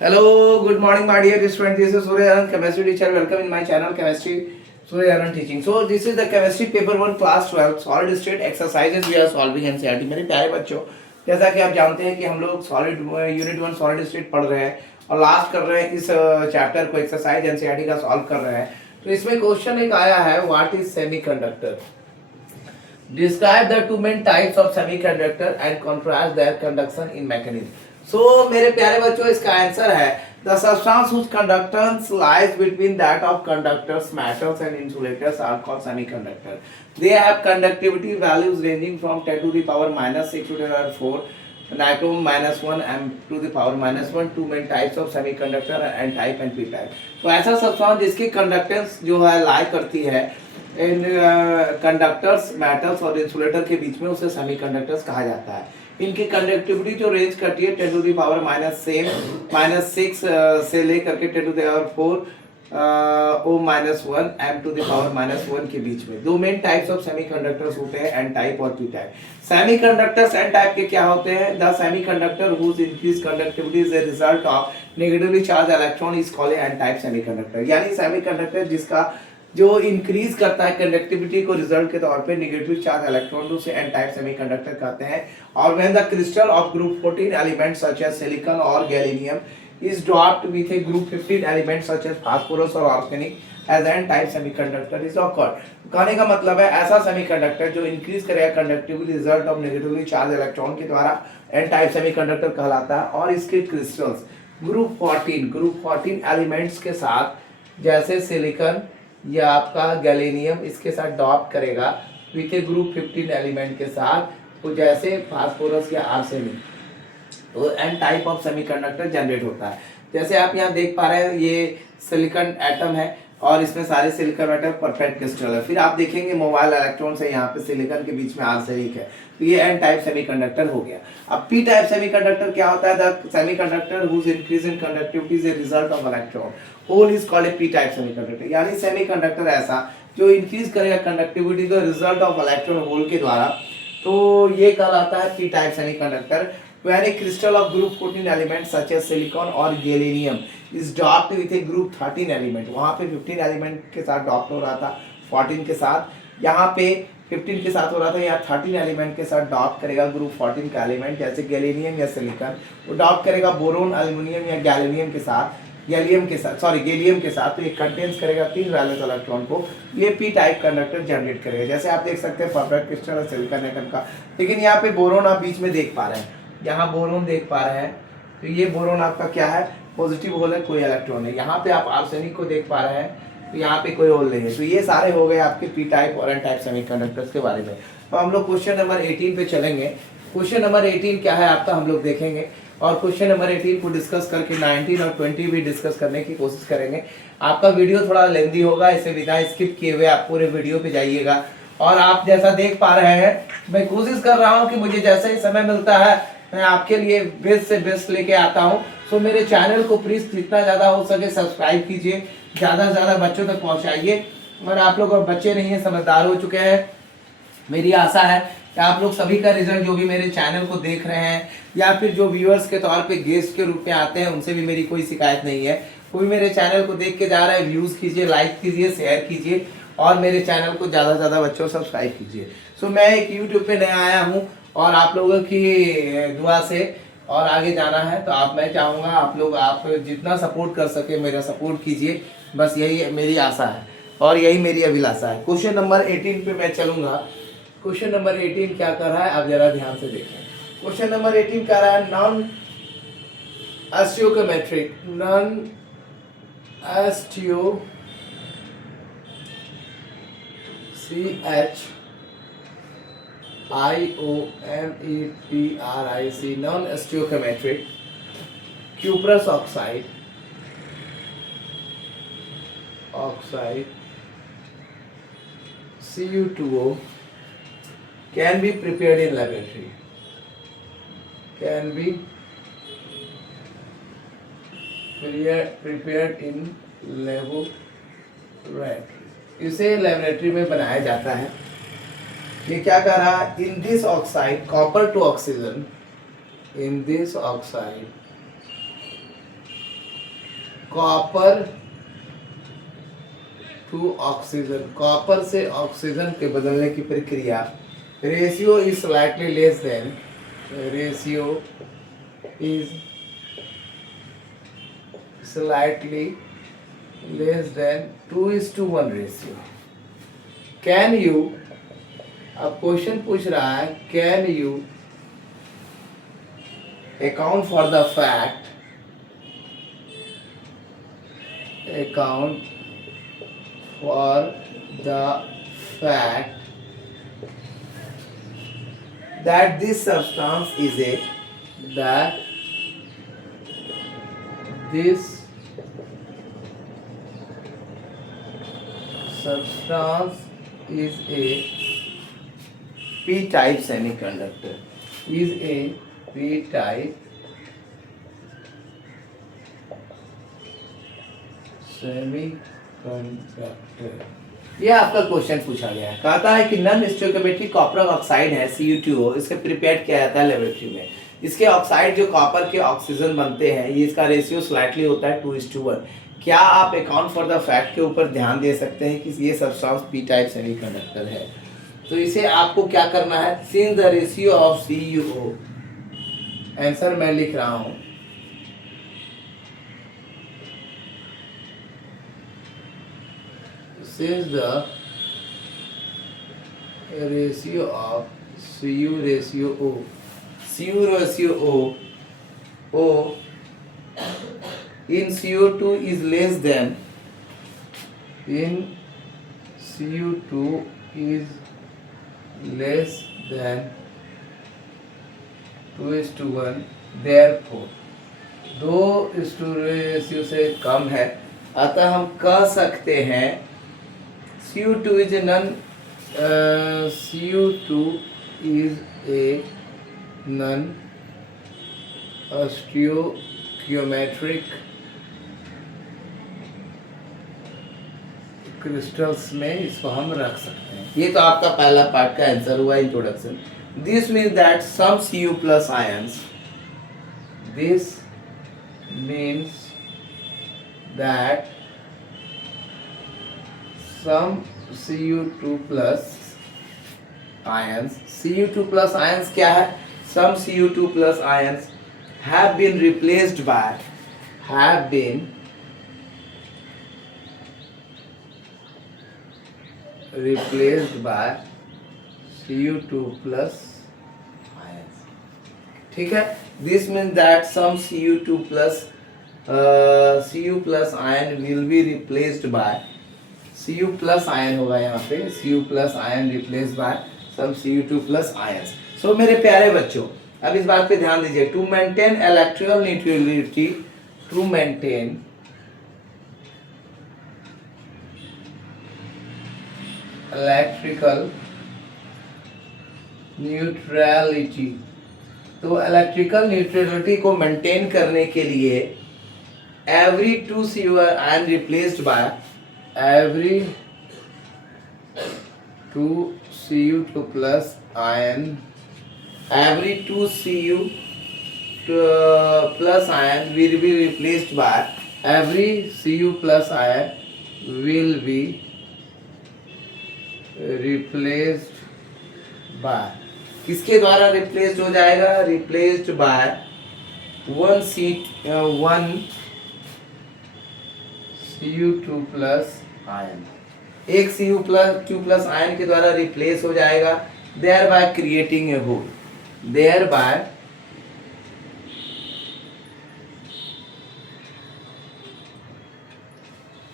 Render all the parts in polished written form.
Hello, good morning, my dear students. This is Suryaran, chemistry teacher. Welcome in my channel, Chemistry Suryaran Teaching. So, this is the chemistry paper 1 class 12 solid state exercises we are solving NCERT. मेरे प्यारे बच्चों, जैसा कि आप जानते हैं कि हम लोग सॉलिड यूनिट 1 सॉलिड स्टेट पढ़ रहे हैं और लास्ट कर रहे हैं इस चैप्टर को एक्सरसाइज एनसीईआरटी का सॉल्व कर रहे हैं. तो इसमें क्वेश्चन एक आया है, what is semiconductor. Describe the two main types of semiconductor and contrast their conduction in mechanism. So मेरे प्यारे बच्चों, इसका आंसर है the substance whose conductance lies between that of conductors, metals and insulators are called semiconductor. They have conductivity values ranging from 10 to the power minus 6 to the power 4 nanometre minus 1 m to the power minus 1. Two main types of semiconductor N type and P type. तो ऐसा substance जिसकी conductance जो है लाई करती है इन conductors, metals और insulator के बीच में, उसे सेमीकंडक्टर्स कहा जाता है. इनकी कंडक्टिविटी जो रेंज करती है 10 टू द पावर माइनस 6 से लेकर के 10 to the power 4 ohm minus 1 m to the power minus 1 के बीच में. दो मेन टाइप्स ऑफ सेमीकंडक्टर्स होते हैं, एन टाइप और p type. Semiconductors n type के क्या होते हैं? The semiconductor whose increase conductivity is a result of negatively charge electron is called n type semiconductor. यानी सेमीकंडक्टर जिसका जो इंक्रीज करता है कंडक्टिविटी को रिजल्ट के तौर पे नेगेटिव चार्ज इलेक्ट्रॉन, उसे एन टाइप सेमीकंडक्टर कहते हैं. और when the crystal of group 14 elements such as silicon और gallium is doped with a group 15 elements such as phosphorus or arsenic as n type semiconductor is occurred. कहने का मतलब है ऐसा सेमीकंडक्टर जो इंक्रीज करेगा conductivity result of negatively charge electron के द्वारा एन टाइप सेमीकंडक्टर कहलाता है. और इसके क्रिस्टल्स ग्रुप 14 एलिमेंट्स के साथ, जैसे सिलिकॉन या आपका गैलेनियम, इसके साथ डॉप करेगा विथ ए ग्रुप 15 एलिमेंट के साथ, तो जैसे फास्फोरस या आर्सेनिक, तो n type of semiconductor generate होता है. जैसे आप यहाँ देख पा रहे हैं, ये सिलिकॉन एटम है और इसमें सारे सिलिकॉन एटम परफेक्ट क्रिस्टल है. फिर आप देखेंगे मोबाइल इलेक्ट्रॉन से यहाँ पे सिलिकॉन के बीच में आर्सेनिक है, तो ये एन टाइप सेमीकंडक्टर हो गया. अब पी टाइप सेमीकंडक्टर क्या होता है? The semiconductor whose increase in conductivity is a result of electron hole is called a p type semiconductor. यानी सेमीकंडक्टर ऐसा जो इंक्रीज करेगा conductivity the result of electron hole के द्वारा, तो ये कहलाता है p type semiconductor. When a crystal of group 14 elements such as silicon और gallium is doped with a group 13 element, वहाँ पे 15 एलिमेंट के साथ डॉप्ट हो रहा था 14 के साथ, यहाँ पे 15 के साथ हो रहा था, यहाँ 13 एलिमेंट के साथ डॉप्ट करेगा ग्रुप 14 का एलिमेंट, जैसे गैलियम या सिलिकॉन. वो डॉप्ट करेगा बोरोन, एल्युमिनियम या गैलियम के साथ, गैलियम के साथ, तो ये कंटेन्स करेगा 3 वैलेंस इलेक्ट्रॉन को. ये पी टाइप कंडक्टर जनरेट करेगा. जैसे आप देख सकते हैं परफेक्ट क्रिस्टल है सिलिकॉन एटम का, लेकिन यहाँ पे बोरोन आप बीच में देख पा रहे हैं, यहाँ बोरोन देख पा रहे हैं, तो ये बोरोन आपका क्या है? पॉजिटिव होल है, कोई इलेक्ट्रॉन है. यहाँ पे आप आर्सेनिक को देख पा रहे हैं, तो यहाँ पे कोई होल नहीं है. तो ये सारे हो गए आपके पी टाइप और एन टाइप सेमीकंडक्टर्स के बारे में. तो हम लोग क्वेश्चन नंबर 18 पे चलेंगे. क्वेश्चन नंबर 18 क्या है आपका, हम लोग देखेंगे. और क्वेश्चन नंबर 18 को डिस्कस करके 19 और 20 भी डिस्कस करने की कोशिश करेंगे. आपका वीडियो थोड़ा लेंदी होगा, इसे बिना स्किप किए हुए आप पूरे वीडियो पे जाइएगा. और आप जैसा देख पा रहे हैं, मैं कोशिश कर रहा हूँ कि मुझे जैसे ही समय मिलता है मैं आपके लिए बेस्ट से बेस्ट लेके आता हूँ. सो मेरे चैनल को प्लीज जितना ज़्यादा हो सके सब्सक्राइब कीजिए, ज़्यादा से ज़्यादा बच्चों तक पहुँचाइए. और आप लोग अब बच्चे नहीं हैं, समझदार हो चुके हैं. मेरी आशा है कि आप लोग सभी का रिजल्ट, जो भी मेरे चैनल को देख रहे हैं या फिर जो व्यूअर्स के तौर पे गेस्ट के रूप में आते हैं, उनसे भी मेरी कोई शिकायत नहीं है. कोई मेरे चैनल को देख के जा रहा है, व्यूज़ कीजिए, लाइक कीजिए, शेयर कीजिए और मेरे चैनल को ज़्यादा से ज़्यादा बच्चों सब्सक्राइब कीजिए. सो मैं एक यूट्यूब पे नया आया हूँ और आप लोगों की दुआ से और आगे जाना है, तो मैं चाहूँगा आप जितना सपोर्ट कर सके मेरा सपोर्ट कीजिए. बस यही मेरी आशा है और यही मेरी अभिलाषा है. क्वेश्चन नंबर 18 पे मैं चलूँगा. क्वेश्चन नंबर 18 क्या कर रहा है, आप जरा ध्यान से देखें. क्वेश्चन नंबर 18 कह रहा है non स्टियोमेट्रिक non stoichiometric cuprous oxide Cu2O can be prepared in laboratory. इसे लेबोरेटरी में बनाया जाता है. ये क्या कर रहा है? In this oxide copper two oxygen copper two oxygen, copper से ऑक्सीजन के बदलने की प्रक्रिया, ratio is slightly less than, ratio is slightly less than 2:1 ratio. Can you, अब क्वेश्चन पूछ रहा है can you account for the fact, account for the fact that this substance is a, that this substance is a p-type semiconductor, is a p-type semiconductor. ये आपका question पूछा गया है, कहता है कि नॉन स्टोइकोमेट्रिक कॉपर ऑक्साइड है CuTO, इसके प्रिपेयर्ड किया जाता है लेबोरेटरी में। इसके ऑक्साइड जो कॉपर के ऑक्सीजन बनते हैं, ये इसका रेशियो स्लाइटली होता है 2:1। क्या आप अकाउंट फॉर द फैक्ट के ऊपर ध्यान दे सकते हैं कि ये सब्सटेंस पी टाइप सेमीकंडक्टर है? तो इसे आपको क्या करना है, since the ratio of CuO, answer मैं लिख रहा हूँ, since the ratio of Cu ratio O, Cu ratio O in CO2 is less than, in CO2 is less than 2:1, therefore 2:1 ratio से कम है, अतः हम कह सकते हैं CO2 is a CO2 is a non-stoichiometric crystals में इसको हम रख सकते हैं। ये तो आपका पहला पार्ट का आंसर हुआ, introduction. This means that some Cu plus ions, this means that some Cu2 plus ions, Cu2 plus ions क्या है, some Cu2 plus ions have been replaced by, Cu2 plus ions, ठीक है। this means that some Cu2 plus Cu plus ion will be replaced by, Cu plus ion होगा यहाँ पे, Cu plus ion replace by some Cu2 plus ions. So मेरे प्यारे बच्चों, अब इस बात पे ध्यान दीजिए, to maintain electrical neutrality, to maintain electrical neutrality, तो इलेक्ट्रिकल न्यूट्रलिटी को मेंटेन करने के लिए every 2 Cu ion replaced by, every 2 Cu2 plus ion, every 2 Cu plus ion will be replaced by, every Cu plus ion will be replaced by, किसके द्वारा replaced हो जाएगा, replaced by 1 Cu2 plus ion, एक Cu2 plus ion के द्वारा replace हो जाएगा, thereby creating a hole, thereby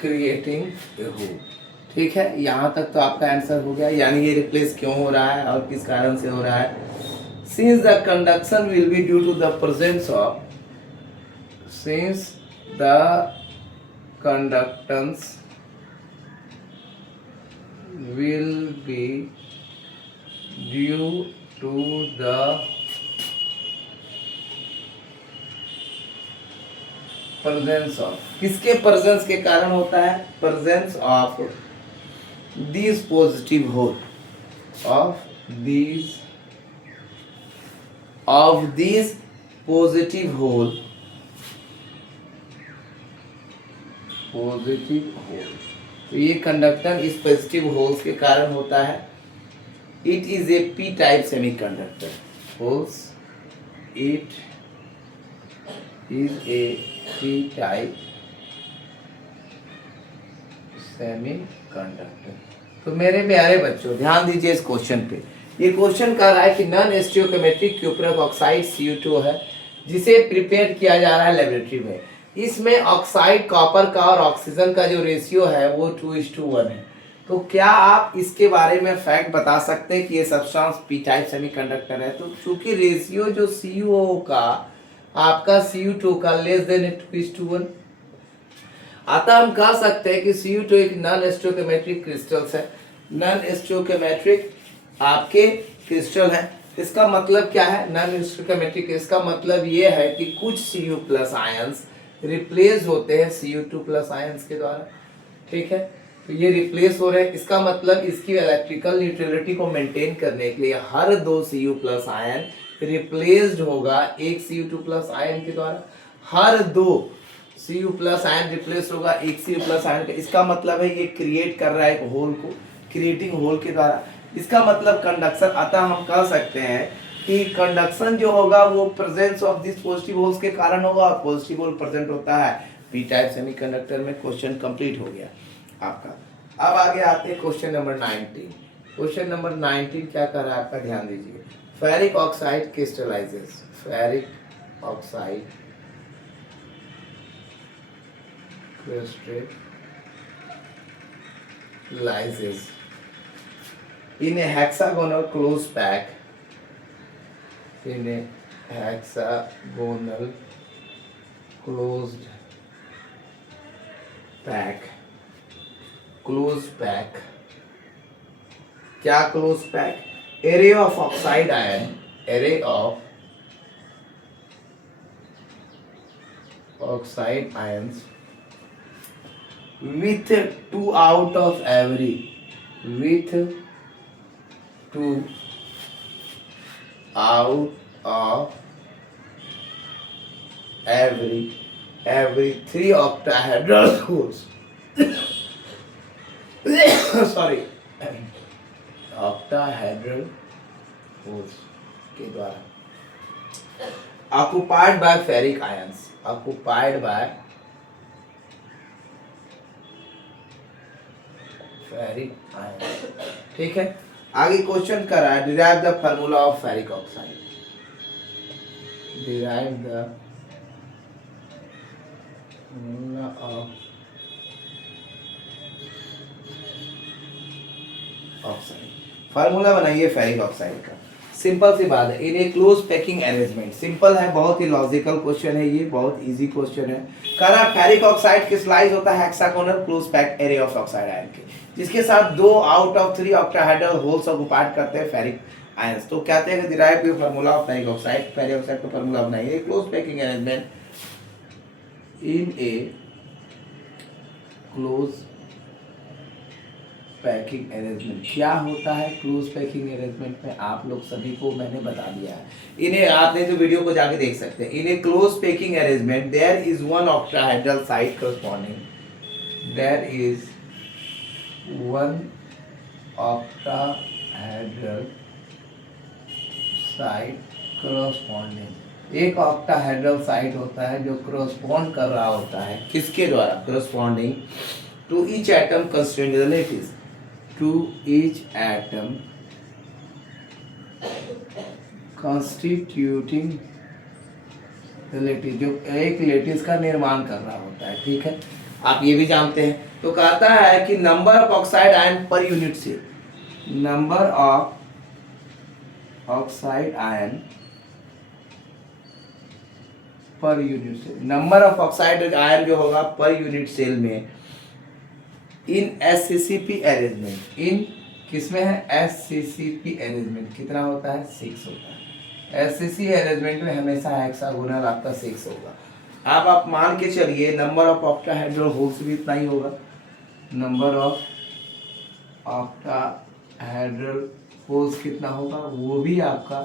creating a hole. ठीक है, यहाँ तक तो आपका आंसर हो गया, यानी ये रिप्लेस क्यों हो रहा है और किस कारण से हो रहा है। Since the conduction will be due to the presence of, since the conductance will be due to the presence of, किसके presence के कारण होता है, presence of these positive whole, of these positive whole positive hole. तो ये conductor इस positive holes के कारण होता है। It is A p type semiconductor holes, it is A p type semiconductor. तो मेरे प्यारे बच्चों ध्यान दीजिए इस क्वेश्चन पे। ये क्वेश्चन कह रहा है कि नॉन स्टीरियोकेमेट्रिक क्यूप्रस ऑक्साइड Cu2 है जिसे प्रिपेयर किया जा रहा है लेबोरेटरी में। इसमें ऑक्साइड कॉपर का और ऑक्सीजन का जो रेशियो है वो 2:1 है। तो क्या आप इसके बारे में फैक्ट बता सकते हैं कि ये सब्सटेंस पी टाइप सेमीकंडक्टर है? तो चूंकि रेशियो जो CO का आपका Cu2 का लेस देन 2:1, अतः हम कह सकते हैं कि Cu2 एक नॉन स्टीरियोकेमेट्रिक क्रिस्टल्स है। नॉन स्टीरियोकेमेट्रिक आपके क्रिस्टल है। इसका मतलब क्या है? नॉन स्टीरियोकेमेट्रिक, इसका मतलब ये है कि कुछ Cu प्लस आयंस रिप्लेस होते हैं Cu2 प्लस आयंस के द्वारा। ठीक है, तो ये रिप्लेस हो रहे हैं। इसका मतलब इसकी इलेक्ट्रिकल न्यूट्रलिटी को मेंटेन करने के लिए हर 2 Cu प्लस आयन रिप्लेस्ड होगा एक Cu2 प्लस आयन के द्वारा। हर 2 Cu प्लस आयन रिप्लेस होगा एक Cu प्लस आयन का। इसका मतलब है ये क्रिएट कर रहा है एक होल को, क्रिएटिंग होल के द्वारा। इसका मतलब कंडक्शन, अतः हम कह सकते हैं कि कंडक्शन जो होगा वो presence of this positive holes के कारण होगा और पॉजिटिव होल प्रेजेंट होता है पी टाइप सेमीकंडक्टर में। क्वेश्चन कंप्लीट हो गया आपका। अब आगे आते हैं क्वेश्चन नंबर 19। क्वेश्चन नंबर 19 क्या कर रहा है आपका, ध्यान दीजिए। Ferric oxide crystallises, ferric oxide crystallizes in a hexagonal closed pack, in a hexagonal closed pack, closed pack, क्या closed pack? Array of oxide ion, array of oxide ions with 2 out of every, with 2 out of every 3 octahedral holes sorry octahedral holes के द्वारा occupied by ferric ions, occupied by ferric ion. ठीक है, आगे question कर रहा है derive the formula of ferric oxide, derive the formula of oxide. Formula बनाइए ferric oxide का। सिंपल सी बात है, इन a close packing arrangement. Simple है, बहुत ही लॉजिकल क्वेश्चन है, ये बहुत इजी क्वेश्चन है। कह रहा फेरिक ऑक्साइड क्रिस्टलाइज होता है hexagonal close pack array of oxide ion के, जिसके साथ 2 out of 3 octahedral holes occupied करते हैं फेरिक आयंस। तो कहते हैं कि derive the formula of ferric oxide. Ferric oxide का फार्मूला बनाइए। Close packing arrangement, in a close packing arrangement. क्या होता है क्लोज पैकिंग अरेंजमेंट में, आप लोग सभी को मैंने बता दिया है। इन्हें आपने तो वीडियो को जाके देख सकते हैं। In a close packing arrangement there is 1 octahedral side corresponding, there is 1 octahedral side corresponding. एक ऑक्टाहेड्रल साइड होता है जो करस्पॉन्ड कर रहा होता है किसके द्वारा? Corresponding to each atom constituting the lattice, to each atom constituting the lattice, जो एक लेटिस का निर्माण कर रहा होता है। ठीक है, आप ये भी जानते हैं। तो कहता है कि number of oxide ion per unit cell, number of oxide ion per unit cell, number of oxide ion जो होगा पर यूनिट सेल में इन SCCP अरेंजमेंट, इन किसमें है? SCCP अरेंजमेंट कितना होता है? 6 होता है। SCC अरेंजमेंट में हमेशा हेक्सागोनल आपका 6 होगा। आप मान के चलिए नंबर ऑफ ऑक्टाहेड्रल होल्स भी इतना ही होगा। नंबर ऑफ ऑक्टाहेड्रल होल्स कितना होगा? वो भी आपका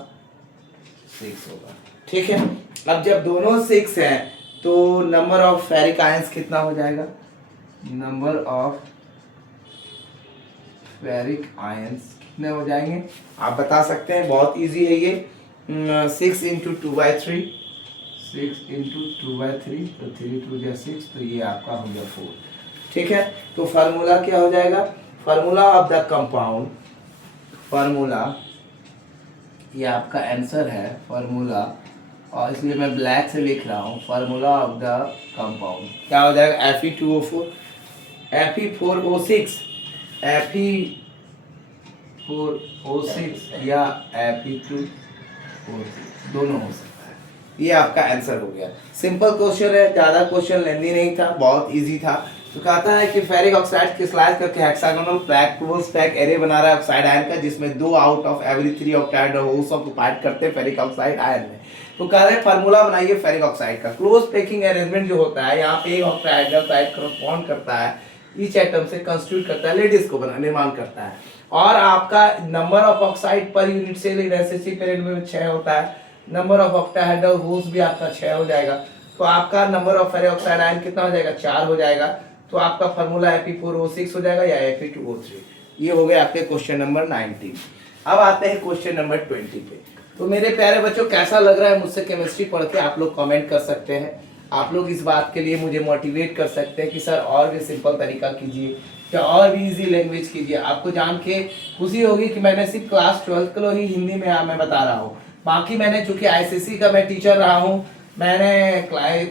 6 होगा। ठीक है, अब जब दोनों 6 हैं तो नंबर ऑफ फेरिक आयंस कितना हो जाएगा? नंबर ऑफ फेरिक आयंस कितने हो जाएंगे आप बता सकते हैं, बहुत इजी है ये। 6 इंटू 2/3, 6 इंटू 2/3, तो 3 2 6, तो ये आपका हो गया 4। ठीक है, तो फार्मूला क्या हो जाएगा, formula of the compound, formula ये आपका आंसर है फार्मूला, और इसलिए मैं ब्लैक से लिख रहा हूँ, फार्मूला ऑफ द कंपाउंड क्या हो जाएगा, Fe2O4, Fe4O6, Fe4O6 या Fe2O6 दोनों हो सकता है। ये आपका आंसर हो गया। सिंपल क्वेश्चन है, ज़्यादा क्वेश्चन लेंदी नहीं था, बहुत इजी था। तो कहता है कि फेरिक ऑक्साइड की स्लाइस करके हेक्सागोनल ट्वेल्व स्टैक एरे बना रहा है ऑक्साइड आयन का, जिसमें 2 out of every 3 oxide holes occupied करते हैं फेरिक ऑक्साइड आयन में। तो कह रहे हैं फार्मूला बनाइए फेरिक ऑक्साइड का। क्लोज पैकिंग अरेंजमेंट जो होता है, यहाँ पे एक ऑक्साइड करस्पॉन्ड करता है ईच एटम से, कंस्टिट्यूट करता है, लेडिस को निर्माण करता है, और आपका number of oxide per unit cell resistive period में 6 होता है, नंबर ऑफ ऑक्टाहेड्रल होल्स भी आपका 6 हो जाएगा। तो आपका number of ferric oxide ion कितना हो जाएगा, 4 हो जाएगा। तो आपका फार्मूला Fe4O6 हो जाएगा या Fe2O3। ये हो गया आपके क्वेश्चन नंबर 19। अब आते हैं क्वेश्चन नंबर 20 पे। तो मेरे प्यारे बच्चों, कैसा लग रहा है मुझसे केमिस्ट्री पढ़ के, आप लोग कमेंट कर सकते हैं। आप लोग इस बात के लिए मुझे मोटिवेट कर सकते हैं कि सर और भी सिंपल तरीका कीजिए, या और भी इजी लैंग्वेज कीजिए। आपको जान के खुशी होगी कि मैंने सिर्फ क्लास 12 के लिए ही हिंदी में मैं बता रहा हूँ। बाकी मैंने चूंकि ICSE का मैं टीचर रहा हूँ, मैंने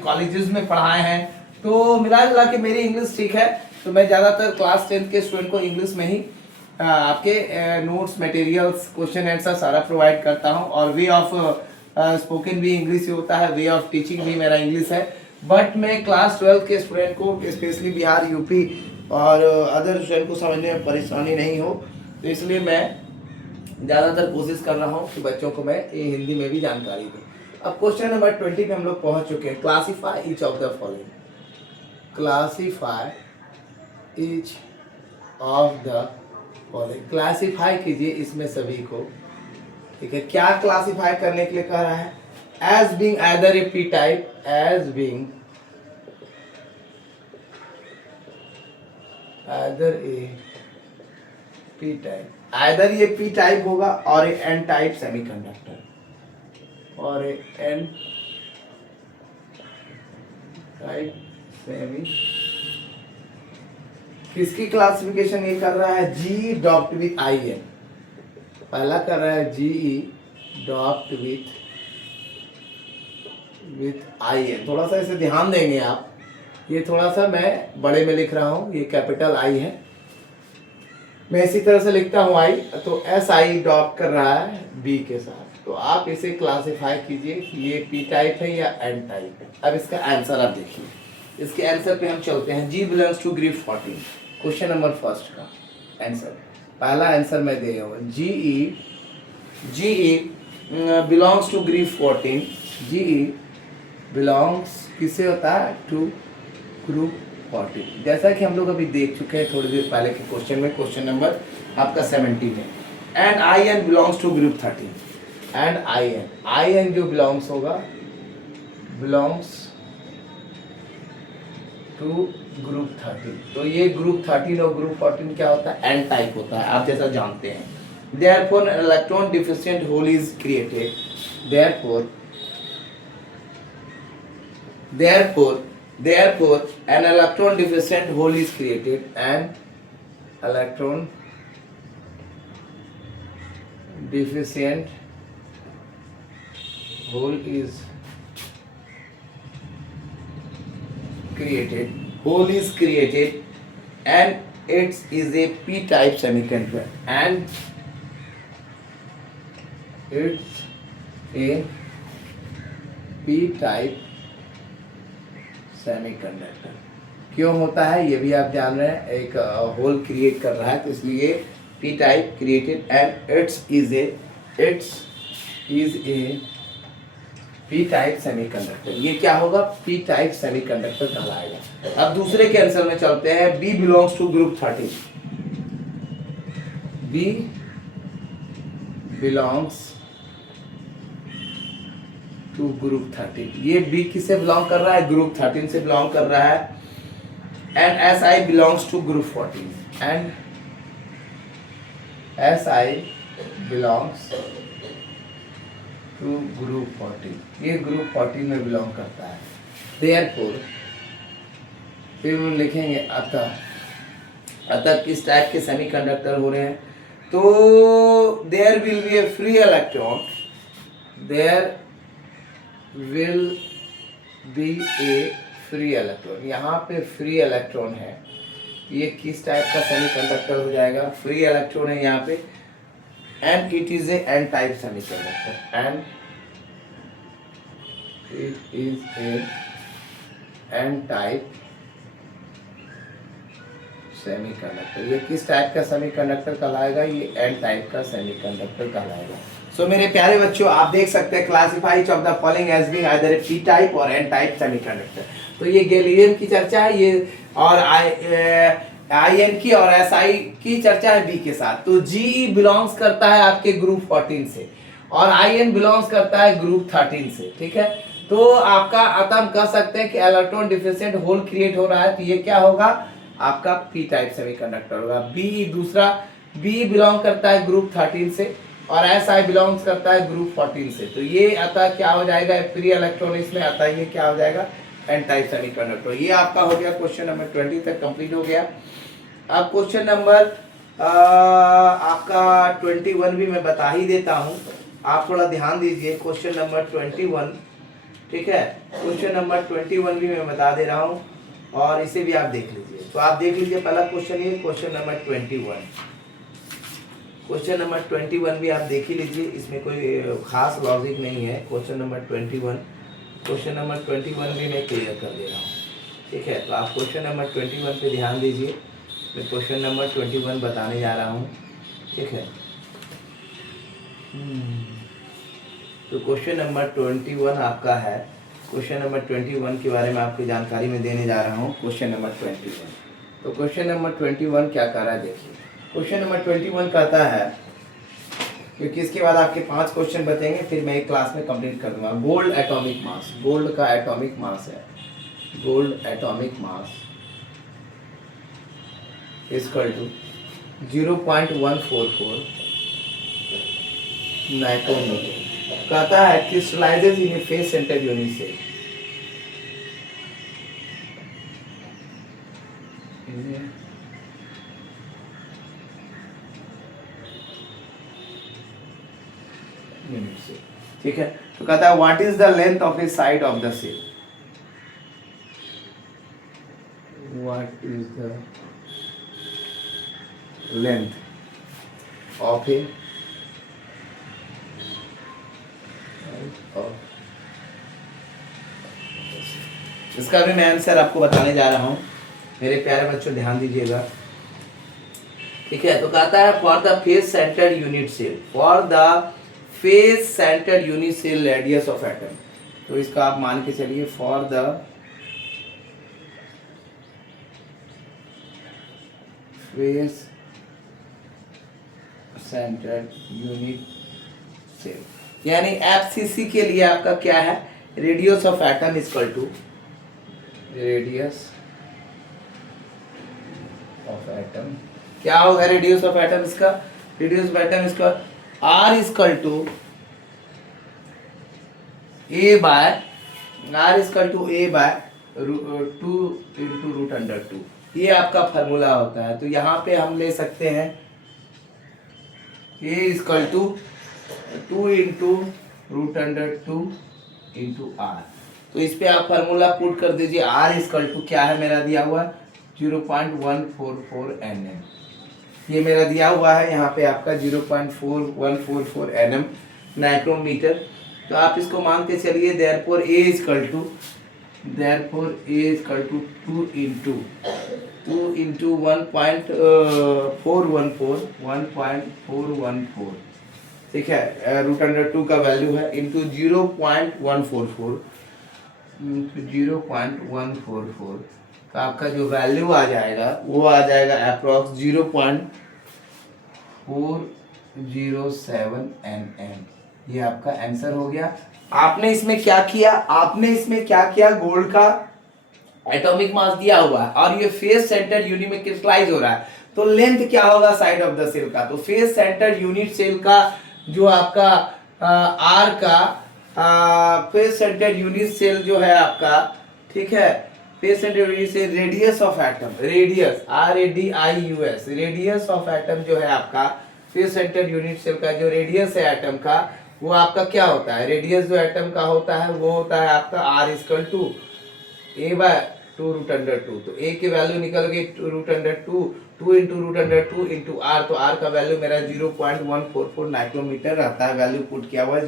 कॉलेजेस में पढ़ाए हैं, तो मिला जुला के मेरी इंग्लिश ठीक है। तो मैं ज़्यादातर क्लास 10 के स्टूडेंट को इंग्लिश में ही आपके नोट्स, मटेरियल्स, क्वेश्चन आंसर सारा प्रोवाइड करता हूँ, और वे ऑफ स्पोकन भी इंग्लिश ही होता है, वे ऑफ टीचिंग भी मेरा इंग्लिश है। बट मैं क्लास 12 के स्टूडेंट को, स्पेशली बिहार, यूपी और अदर स्टूडेंट को समझने में परेशानी नहीं हो, तो इसलिए मैं ज़्यादातर कोशिश कर रहा हूँ कि बच्चों को मैं ये हिंदी में भी जानकारी दूँ। अब क्वेश्चन नंबर 20 पे हम लोग पहुँच चुके हैं। Classify each of the following, classify each of the following, classify कीजिए इसमें सभी को। ठीक है, क्या क्लासीफाई करने के लिए कह रहा है, as being either a p type, as being either a p type, either ये पी टाइप होगा और ए एन टाइप सेमीकंडक्टर, और ए एन टाइप सेमी। किसकी क्लासिफिकेशन ये कर रहा है, G doped with I N. पहला कर रहा है G doped with I N. थोड़ा सा इसे ध्यान देंगे आप, ये थोड़ा सा मैं बड़े में लिख रहा हूँ, ये कैपिटल आई है, मैं इसी तरह से लिखता हूँ आई, तो एस आई डॉप कर रहा है बी के साथ। तो आप इसे क्लासिफाई कीजिए कि ये पी टाइप है या एन टाइप है। अब इसका आंसर आप देखिए, इसके आंसर पे हम चलते हैं। G belongs to group 14, question number first का आंसर, पहला आंसर मैं दे रहा हूँ, G belongs to group 14। G belongs किससे होता है, टू ग्रुप 14, जैसा कि हम लोग अभी देख चुके हैं थोड़ी देर पहले के क्वेश्चन में, क्वेश्चन नंबर आपका 17 में। And I N belongs to group 13, and I N जो बिलोंग्स होगा, बिलोंग्स टू ग्रुप 13। तो ये ग्रुप 13 और ग्रुप 14 क्या होता है, एन टाइप होता है, आप जैसा जानते हैं। Therefore an electron deficient hole is created. Therefore an electron deficient hole is created. An electron deficient hole is created. Hole is created, and it is a p-type semiconductor. And it's a p-type semiconductor. क्यों होता है ये भी आप जान रहे हैं, एक होल क्रिएट कर रहा है, तो इसलिए P type created, and it's is a p type semiconductor. ये क्या होगा, पी टाइप सेमीकंडक्टर कहलाएगा। अब दूसरे के आंसर में चलते हैं। B belongs to group 13, B belongs to group 13। ये बी किससे बिलोंग कर रहा है, ग्रुप 13 से बिलोंग कर रहा है। and Si belongs to group 14 and Si belongs to group 14, ये ग्रुप 14 में बिलोंग करता है। Therefore फिर हम लिखेंगे अतः किस टाइप के सेमीकंडक्टर हो रहे हैं, तो there will be a free electron, there will be a free electron, यहाँ पे फ्री इलेक्ट्रॉन है, ये किस टाइप का सेमीकंडक्टर हो जाएगा, फ्री इलेक्ट्रॉन है यहाँ पे, and it is a n type semiconductor, and it is a n type semiconductor. ये किस टाइप का सेमीकंडक्टर कहलाएगा, ये एन टाइप का सेमीकंडक्टर कहलाएगा। सो मेरे प्यारे बच्चों, आप देख सकते हैं classify of the following as being either a p type और एन टाइप सेमीकंडक्टर। तो ये गैलीलियम की चर्चा है, ये और आई एन की और एस आई की चर्चा है बी के साथ। तो जी बिलोंग्स करता है आपके ग्रुप 14 से और आई एन बिलोंग्स करता है ग्रुप 13 से, ठीक है। तो आपका अतः हम कह सकते हैं कि इलेक्ट्रॉन डिफिशिएंट होल क्रिएट हो रहा है, तो ये क्या होगा, आपका पी टाइप सेमीकंडक्टर होगा। बी दूसरा, बी बिलोंग करता है ग्रुप 13 से और एस आई बिलोंग्स करता है ग्रुप 14 से। तो ये अतः क्या हो जाएगा, फ्री इलेक्ट्रॉन इसमें, अतः ये क्या हो जाएगा, एन टाइप सेमीकंडक्टर। ये आपका हो गया क्वेश्चन नंबर 20 तक कंप्लीट हो गया। अब क्वेश्चन नंबर आपका 21 भी मैं बता ही देता हूँ, आप थोड़ा ध्यान दीजिए। क्वेश्चन नंबर 21, ठीक है, क्वेश्चन नंबर 21 भी मैं बता दे रहा हूँ और इसे भी आप देख लीजिए। तो आप देख लीजिए पहला क्वेश्चन, ये क्वेश्चन नंबर 21, क्वेश्चन नंबर 21 भी आप देख ही लीजिए, इसमें कोई खास लॉजिक नहीं है। क्वेश्चन नंबर 21, क्वेश्चन नंबर 21 भी मैं क्लियर कर दे रहा हूँ, ठीक है। तो आप क्वेश्चन नंबर 21 पे ध्यान दीजिए, मैं क्वेश्चन नंबर 21 बताने जा रहा हूँ, ठीक है। तो क्वेश्चन नंबर 21 आपका है, क्वेश्चन नंबर 21 के बारे में आपकी जानकारी में देने जा रहा हूँ। क्वेश्चन नंबर 21, तो क्वेश्चन नंबर 21 क्या कर रहा है, देखिए। क्वेश्चन नंबर 21 कहता है, क्योंकि इसके बाद आपके 5 क्वेश्चन बचेंगे, फिर मैं एक क्लास में कंप्लीट कर दूंगा। गोल्ड एटॉमिक मास, गोल्ड का एटॉमिक मास है, gold atomic mass equal to 0.144 nanometre. कहता है crystallizes in a face centre unit cell, ठीक है। तो कहता है what is the length of a side of the cell, what is the length of a इसका भी मैं आंसर आपको बताने जा रहा हूं, मेरे प्यारे बच्चों ध्यान दीजिएगा, ठीक है। तो कहता है for the face center unit cell, for the face center unit cell radius of atom, तो इसका आप मान के चलिए for the face center unit cell, यानी एफसीसी के लिए आपका क्या है, radius of atom equal to radius of atom, क्या होगा रेडियस ऑफ एटम इसका, रेडियस ऑफ एटम इसका r equal to a by 2 into root under 2, ये आपका फार्मूला होता है। तो यहाँ पे हम ले सकते हैं a equal to 2 into root under 2 into r. तो इस पे आप फार्मूला पुट कर दीजिए, आर इक्वल टू क्या है मेरा दिया हुआ 0.144 nm, ये मेरा दिया हुआ है यहाँ पे आपका 0.4144 nm नाइक्रोमीटर। तो आप इसको मान के चलिए, therefore a equal to 2 into 1.414, ठीक है, रूट अंडर 2 का वैल्यू है, इंटू 0.144 तो आपका जो वैल्यू आ जाएगा वो आ जाएगा अप्रॉक्स 0.407 nm, ये आपका आंसर हो गया। आपने इसमें क्या किया, गोल्ड का एटॉमिक मास दिया हुआ है और ये फेस सेंटर यूनिट में क्रिस्टलाइज हो रहा है, तो लेंथ क्या होगा साइड ऑफ द सेल का, तो फेस सेंटर यूनिट सेल का जो आपका आर का फेस सेंटर यूनिट सेल जो है आपका, ठीक है, face center unit cell radius of atom, radius RADIUS, radius of atom जो है आपका फेस सेंटर यूनिट सेल का जो रेडियस है एटम का, वो आपका क्या होता है, रेडियस जो एटम का होता है वो होता है आपका R इक्वल टू A/2√2, तो A की वैल्यू निकल गई √2, 2 इंटू √2 इंटू R, तो R का वैल्यू मेरा 0.144 नाइक्रोमीटर रहता है, वैल्यू पुट किया हुआ है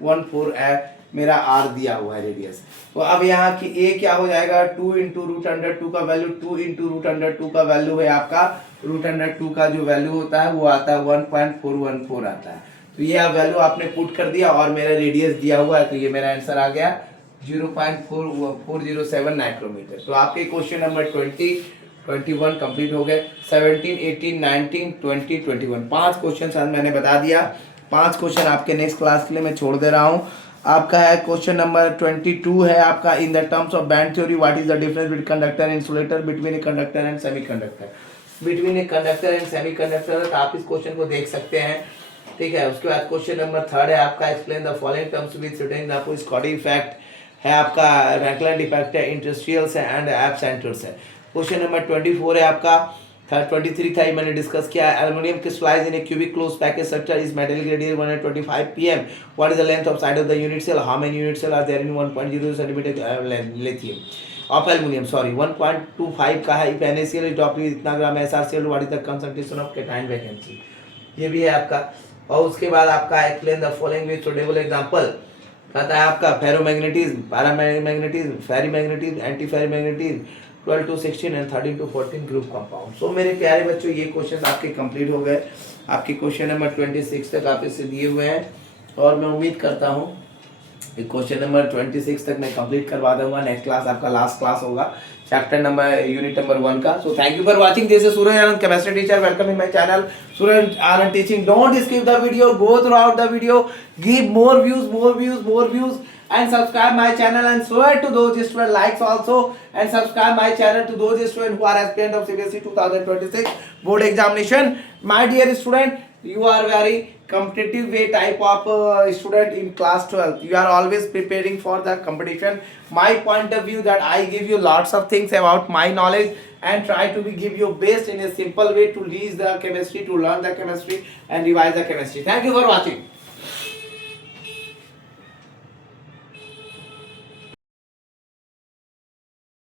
0.14 मेरा R दिया हुआ है रेडियस। तो अब यहाँ की A क्या हो जाएगा, 2 इंटू √2 का वैल्यू, 2 इंटू √2 का वैल्यू है आपका, √2 का जो वैल्यू होता है वो आता है 1.414 आता है। तो ये आप वैल्यू आपने पुट कर दिया और मेरा रेडियस दिया हुआ है, तो ये मेरा आंसर आ गया 0.407 नाइक्रोमीटर। तो आपके क्वेश्चन नंबर 20, 21 कंप्लीट हो गए। 17, 18, 19, 20, 21 5 क्वेश्चन आज मैंने बता दिया। 5 क्वेश्चन आपके नेक्स्ट क्लास के लिए मैं छोड़ दे रहा हूँ। आपका है क्वेश्चन नंबर 22 है आपका, in the terms of band theory what is the difference between conductor insulator, between a conductor and semiconductor, between a conductor and semiconductor. तो आप इस क्वेश्चन को देख सकते हैं, ठीक है। उसके बाद क्वेश्चन नंबर 3 है आपका, explain the following terms with certain आपको स्कॉटी इफेक्ट है आपका, रैंकलैंड इफेक्ट है, इंडस्ट्रियल्स है एंड एप सेंटर्स है। क्वेश्चन नंबर 24 है आपका, 23 था ये मैंने डिस्कस किया है। Aluminium crystallize in a cubic close package structure is metallic radius 125 pm, what is the length of side of the unit cell, how many unit cell are there in 1.0 centimetre lithium of aluminium, sorry 1.25 का है। If NaCl is doped इतना gram SrCl, what is the concentration of cation vacancy, ये भी है आपका। और उसके बाद आपका explain the following with suitable example, कहता है आपका ferromagnetism, paramagnetism, ferrimagnetism, anti ferrimagnetism, 12 to 16 and 13 to 14 group compound. So मेरे प्यारे बच्चों ये क्वेश्चन आपके कंप्लीट हो गए। आपके क्वेश्चन नंबर 26 तक आप इससे दिए हुए हैं और मैं उम्मीद करता हूँ क्वेश्चन नंबर 26 तक मैं कंप्लीट करवा दूंगा। नेक्स्ट क्लास आपका लास्ट क्लास होगा चैप्टर नंबर यूनिट नंबर 1 का। So thank you for watching, this is Suraj Anand chemistry teacher, welcome in my channel Suraj Anand teaching. Don't skip the video, go through out the video, give more views and subscribe my channel and swear to those students likes also and subscribe my channel to those students who are aspirant of CBSE 2026 board examination. My dear student, you are very competitive way type of student in class 12. You are always preparing for the competition. My point of view that I give you lots of things about my knowledge and try to give you best in a simple way to reach the chemistry, to learn the chemistry and revise the chemistry. Thank you for watching.